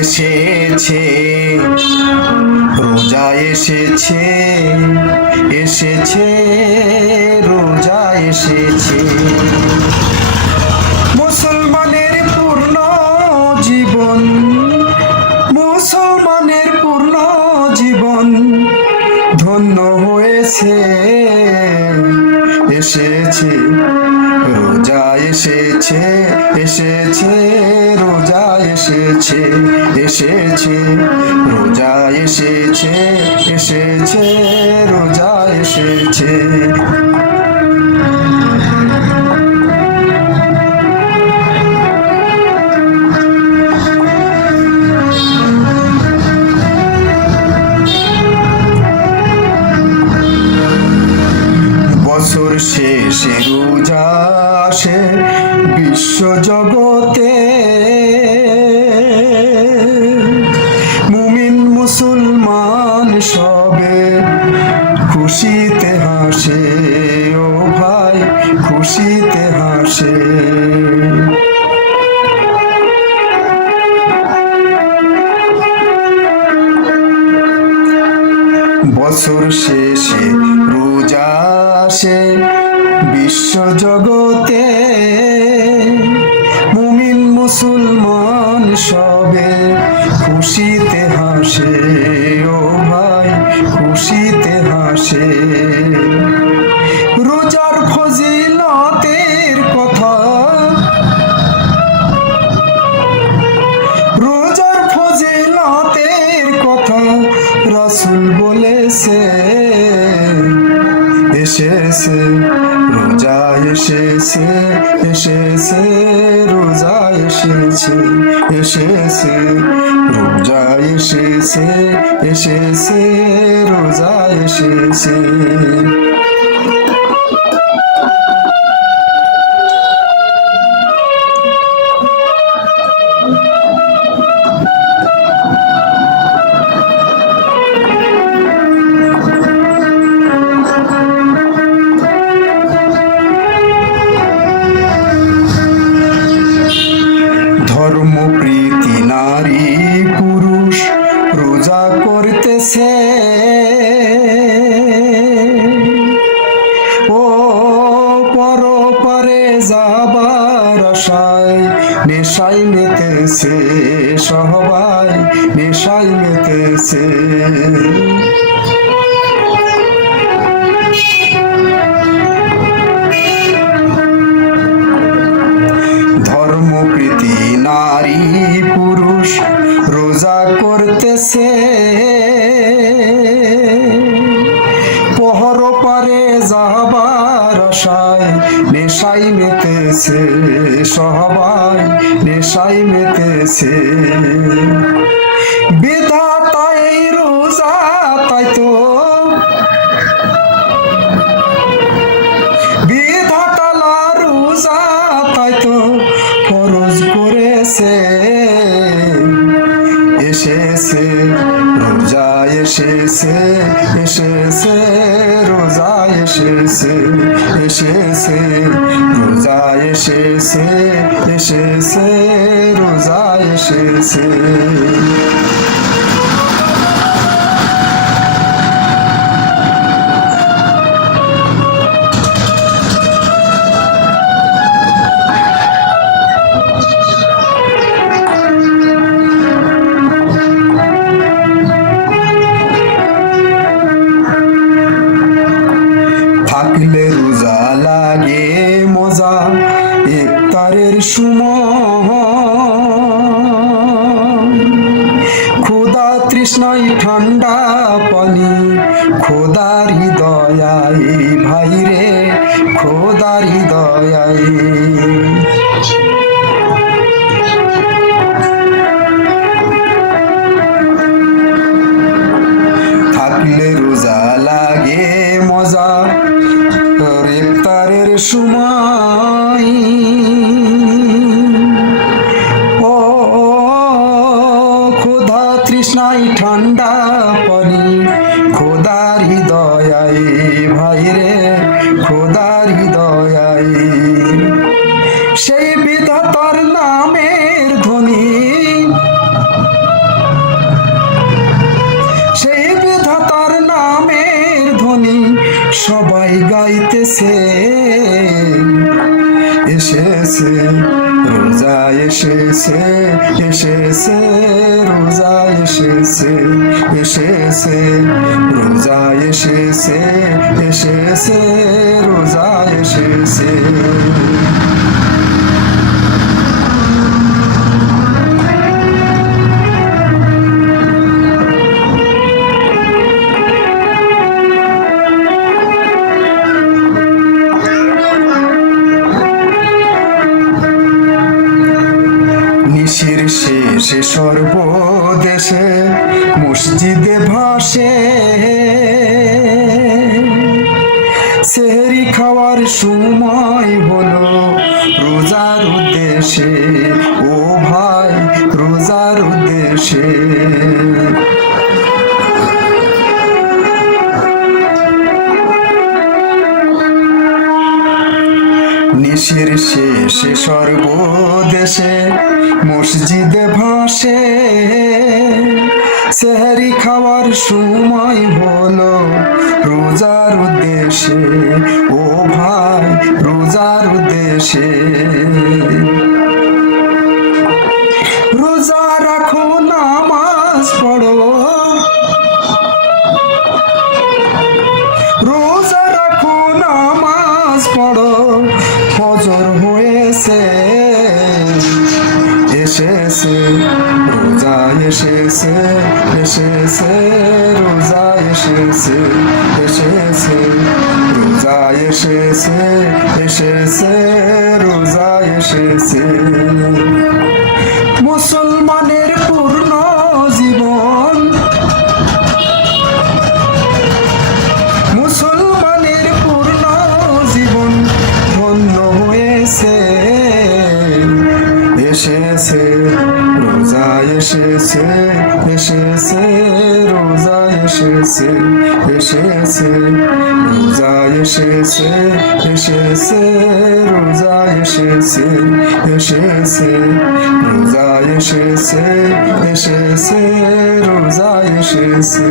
এসেছে রোজা, এসেছে এসেছে রোজা এসেছে। মুসলমানের পূর্ণ জীবন, মুসলমানের পূর্ণ জীবন ধন্য হয়েছে। এসেছে রোজা, এসেছে এসেছে রোজা এসেছে। এসেছে রোজা, এসেছে এসেছে রোজা এসেছে। বছর শেষে রোজা আসে বিশ্ব জগতে। মুমিন মুসলমান সবে খুশিতে হাসে, ও ভাই খুশিতে হাসে। বছর শেষে রোজা আসে বিশ্ব জগতে। মুমিন মুসলমান সবে খুশিতে হাসে, ও ভাই খুশিতে হাসে। রোজার ফজিলতের কথা, রোজার ফজিলতের কথা রাসূল বলেছে। এসেছে রোজা, এসেছে এসেছে রোজা এসেছে। এসেছে রোজা, এসেছে এসেছে রোজা এসেছে। ধর্মপ্রীতি নারী পুরুষ রোজা করতেছে। ও পরপারে যাবার আশায় নেশায় মেতেছে, সবাই নেশায় মেতেছে। ধর্মপ্রীতি নারী পুরুষ রোজা করতেছে। পহর পারে যাবার আশায় নেশায় মেতেছে, সবাই নেশায় মেতেছে। বিধাতা এই রোজা তাই তো, বিধাতালা রোজা তাই তো ফরজ করেছে। এসেছে রোজা, এসেছে এসেছে রোজা এসেছে। এসেছে রোজা, এসেছে এসেছে রোজা এসেছে। থাকলে রোজা লাগে মজা ইফতারের সময়। খোদা তৃষ্ণায় ঠান্ডা পানি খোদার হৃদয়ায়, ভাই রে খোদার হৃদয়ায়। থাকলে রোজা লাগে মজা ইফতারের সময়। ও খোদা তৃষ্ণায় ঠান্ডা পানি খোদার হৃদয়ায়, ভাই রে খোদারি দয়াই, সেই বিধাতার নামের ধ্বনি, সেই বিধাতার নামের ধ্বনি সবাই গাইতেছে। এসেছে রোজা এসেছে, এসেছে রোজা এসেছে, এসেছে রোজা এসেছে, এসেছে রোজা এসেছে। নিশির শেষে সর্বদেশে মসজিদে ভাসে, সেহরি খাওয়ার সময় হলো রোজার উদ্দেশ্যে, ও ভাই রোজার উদ্দেশ্যে। নিশির শেষে সর্বদেশে মসজিদে ভাসে, সেহরি খাওয়ার সময় হলো রোজার উদ্দেশ্যে, ও ভাই রোজার উদ্দেশ্যে। রোজা রাখো নামাজ পড়ো, রোজা রাখো নামাজ পড়ো, ফজর হয়েছে। এসেছে রোজা এসেছে, এসেছে রোজা এসেছে, এসেছে রোজা এসেছে, এসেছে রোজা এসেছে। মুসলমানের পূর্ণ জীবন, মুসলমানের পূর্ণ জীবন ধন্য হয়েছে। এসেছে রোজা এসেছে, এসেছে রোজা এসেছে, এসেছে রোজা এসেছে, এসেছে রোজা এসেছে, এসেছে রোজা এসেছে, এসেছে রোজা এসেছে।